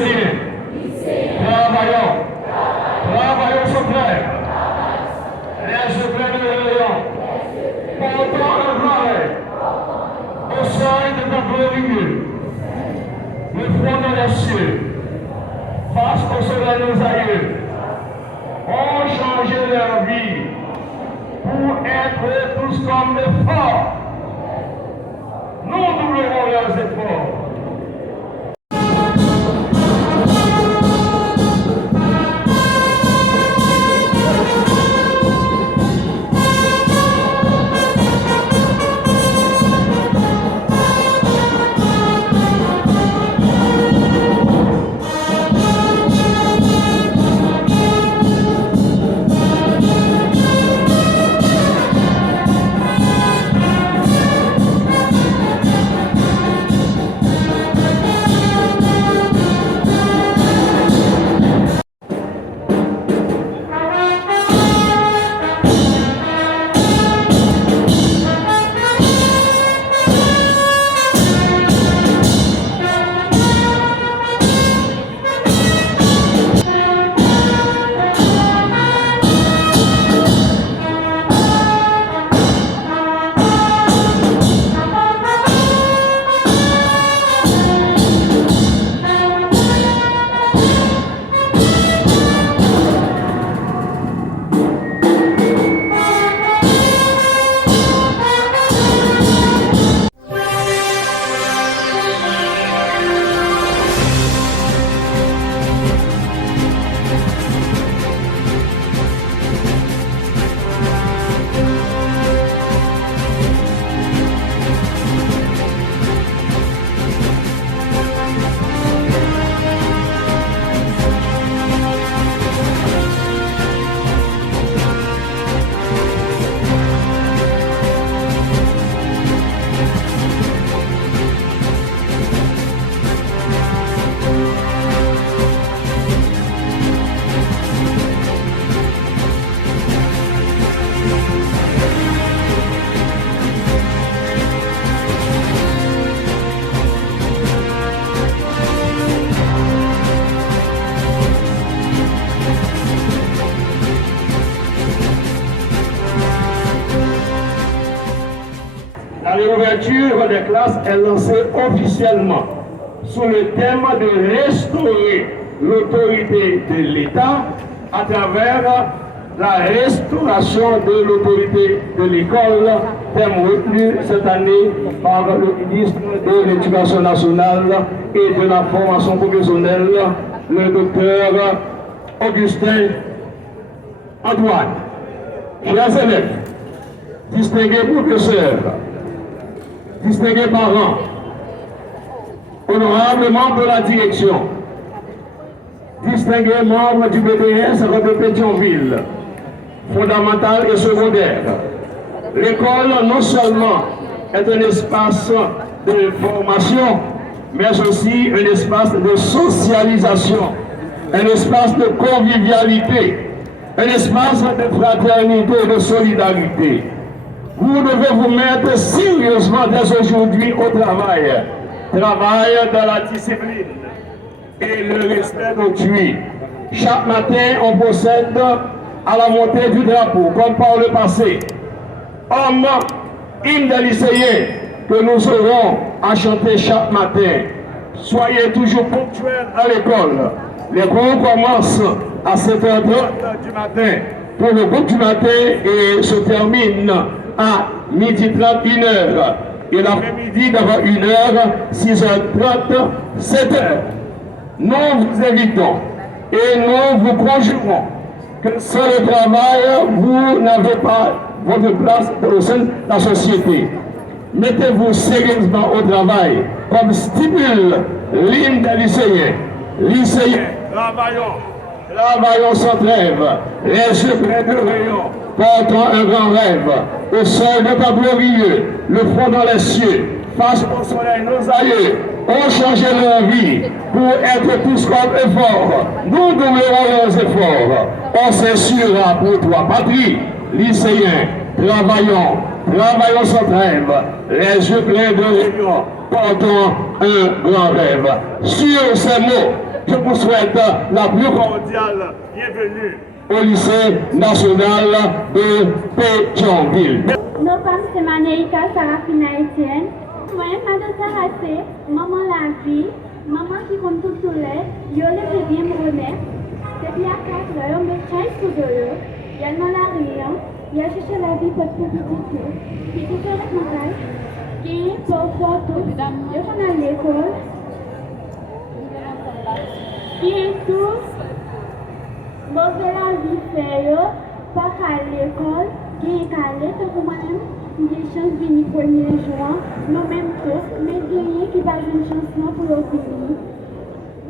lycéens, travaillons, travaillons sans trêve, les yeux pleins de rayons, portant un grand rêve, au seuil de ta glorieux, le front dans les cieux, face au soleil de nos aïeux, ont changé leur vie pour être tous comme les forts. Nous doublerons leurs efforts. La réouverture des classes est lancée officiellement sous le thème de restaurer l'autorité de l'État à travers la restauration de l'autorité de l'école, thème retenu cette année par le ministre de l'Éducation nationale et de la formation professionnelle, le docteur Augustin Antoine. Chers élèves, distingués professeurs, distingués parents, honorables membres de la direction, distingués membres du BDS de Pétionville, fondamentale et secondaire. L'école non seulement est un espace de formation, mais aussi un espace de socialisation, un espace de convivialité, un espace de fraternité et de solidarité. Vous devez vous mettre sérieusement dès aujourd'hui au travail. Travail dans la discipline et le respect d'autrui. Chaque matin, on procède à la montée du drapeau, comme par le passé. Homme, hymne des lycéens que nous aurons à chanter chaque matin. Soyez toujours ponctuels à l'école. Les cours commencent à 7h30 du matin pour le groupe du matin et se terminent à 12h30, 1h. Et l'après-midi, d'abord 1h, 6h30, 7h. Nous vous invitons et nous vous conjurons que sans le travail, vous n'avez pas votre place au sein de la société. Mettez-vous sérieusement au travail, comme stipule l'hymne des lycéens. Lycéens, travaillons, travaillons sans trêve, les yeux pleins de rayons, portant un grand rêve, au sol de ta glorieux, le front dans les cieux, face au soleil nos aïeux, ont changé leur vie pour être tous comme efforts. Nous doublerons leurs efforts. On s'assurera pour toi, patrie, lycéens, travaillons, travaillons sans trêve, les yeux pleins de rayons, portant un grand rêve. Sur ces mots, je vous souhaite la plus cordiale bienvenue au lycée national de Pétionville. Nos femmes, c'est Manéika Sarafina Etienne. Moi, Madame Saracé, maman la vie, maman qui compte tout le lait, yo le bien me remet. Depuis à 4 heures, me chasse sous de l'eau, il y a dans la rien, il y a cherché la vie pour tout le monde. Puis tout le monde, qui pour photo, je suis à l'école, qui est tout, mauvais la vie fait, pas à l'école, qui est à l'école pour moi-même. Des chances de venir premier jour, nous mêmes tous, mais gagner qui va une chance pour le venir.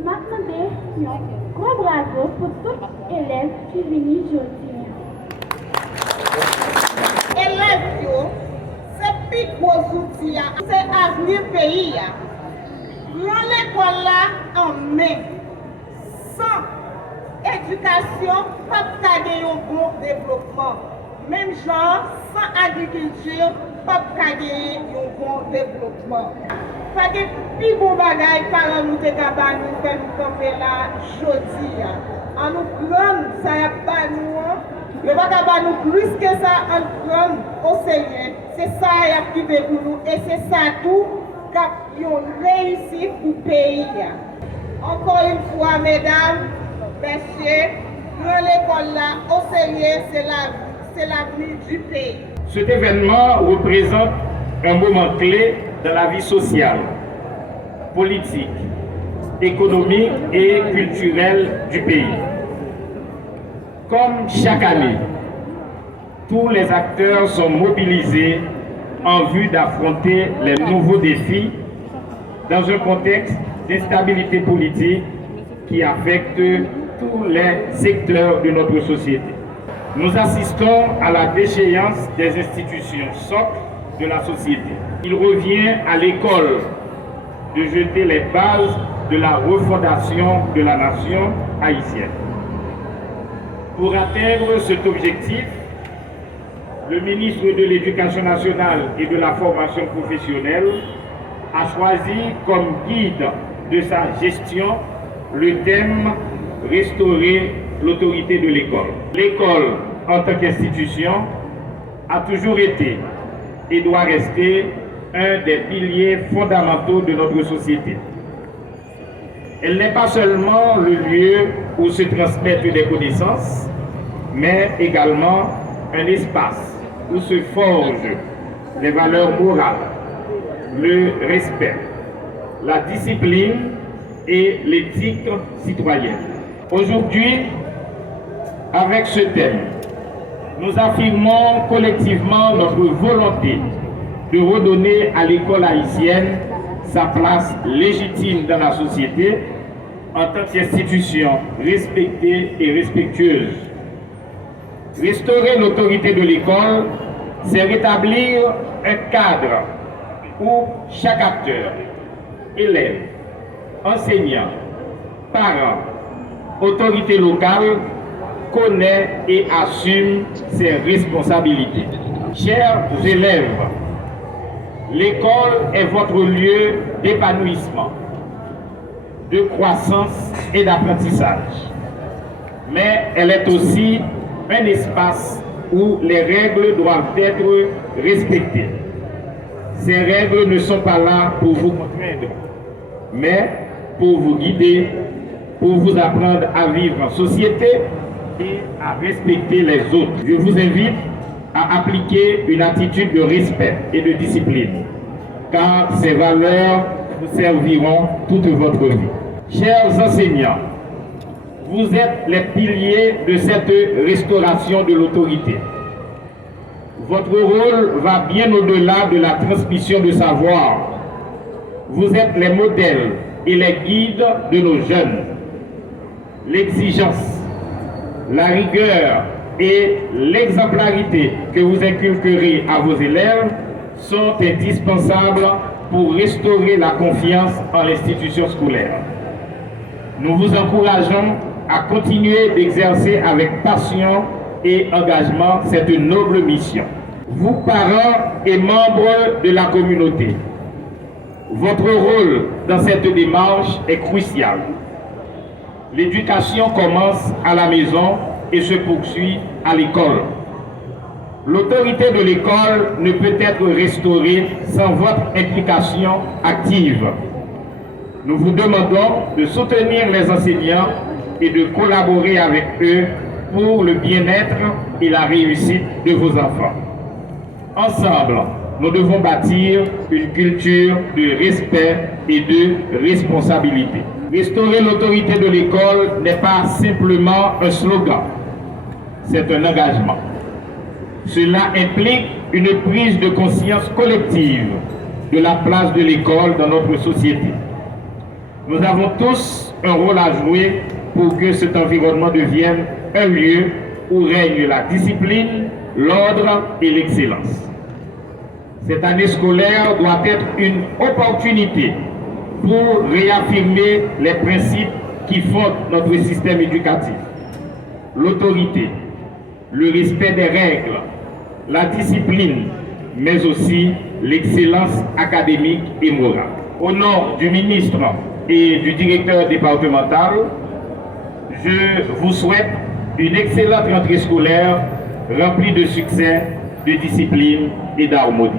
Maintenant, gros bravo pour tous les élèves qui viennent aujourd'hui. Élèves, c'est plus gros outil, c'est l'avenir du pays. Dans l'école là, en main, sans éducation, pas de gagner un bon développement. Même genre, sans agriculture, pas de gagner un bon développement. Pas de plus bon bagage par nous de cabane nous faire nous tomber là aujourd'hui. En nous prendre, ça y a pas nous. Le bagage nous plus que ça, en prendre au sérieux. C'est ça y a privé pour nous et c'est ça tout qui ont réussi pour le pays. Encore une fois, mesdames, messieurs, dans l'école là, au sérieux, c'est l'avenir du pays. Cet événement représente un moment clé dans la vie sociale, politique, économique et culturelle du pays. Comme chaque année, tous les acteurs sont mobilisés en vue d'affronter les nouveaux défis dans un contexte d'instabilité politique qui affecte tous les secteurs de notre société. Nous assistons à la déchéance des institutions socles de la société. Il revient à l'école de jeter les bases de la refondation de la nation haïtienne. Pour atteindre cet objectif, le ministre de l'Éducation nationale et de la formation professionnelle a choisi comme guide de sa gestion le thème « Restaurer l'autorité de l'école ». L'école, en tant qu'institution, a toujours été et doit rester un des piliers fondamentaux de notre société. Elle n'est pas seulement le lieu où se transmettent des connaissances, mais également un espace où se forgent les valeurs morales, le respect, la discipline et l'éthique citoyenne. Aujourd'hui, avec ce thème, nous affirmons collectivement notre volonté de redonner à l'école haïtienne sa place légitime dans la société en tant qu'institution respectée et respectueuse. Restaurer l'autorité de l'école, c'est rétablir un cadre où chaque acteur, élève, enseignant, parent, autorité locale connaît et assume ses responsabilités. Chers élèves, l'école est votre lieu d'épanouissement, de croissance et d'apprentissage. Mais elle est aussi un espace où les règles doivent être respectées. Ces règles ne sont pas là pour vous contraindre, mais pour vous guider, pour vous apprendre à vivre en société et à respecter les autres. Je vous invite à appliquer une attitude de respect et de discipline, car ces valeurs vous serviront toute votre vie. Chers enseignants, vous êtes les piliers de cette restauration de l'autorité. Votre rôle va bien au-delà de la transmission de savoir. Vous êtes les modèles et les guides de nos jeunes. L'exigence, la rigueur et l'exemplarité que vous inculquerez à vos élèves sont indispensables pour restaurer la confiance en l'institution scolaire. Nous vous encourageons à continuer d'exercer avec passion et engagement cette noble mission. Vous, parents et membres de la communauté, votre rôle dans cette démarche est crucial. L'éducation commence à la maison et se poursuit à l'école. L'autorité de l'école ne peut être restaurée sans votre implication active. Nous vous demandons de soutenir les enseignants et de collaborer avec eux pour le bien-être et la réussite de vos enfants. Ensemble, nous devons bâtir une culture de respect et de responsabilité. Restaurer l'autorité de l'école n'est pas simplement un slogan, c'est un engagement. Cela implique une prise de conscience collective de la place de l'école dans notre société. Nous avons tous un rôle à jouer pour que cet environnement devienne un lieu où règne la discipline, l'ordre et l'excellence. Cette année scolaire doit être une opportunité pour réaffirmer les principes qui fondent notre système éducatif. L'autorité, le respect des règles, la discipline, mais aussi l'excellence académique et morale. Au nom du ministre et du directeur départemental, je vous souhaite une excellente rentrée scolaire remplie de succès, de discipline et d'harmonie.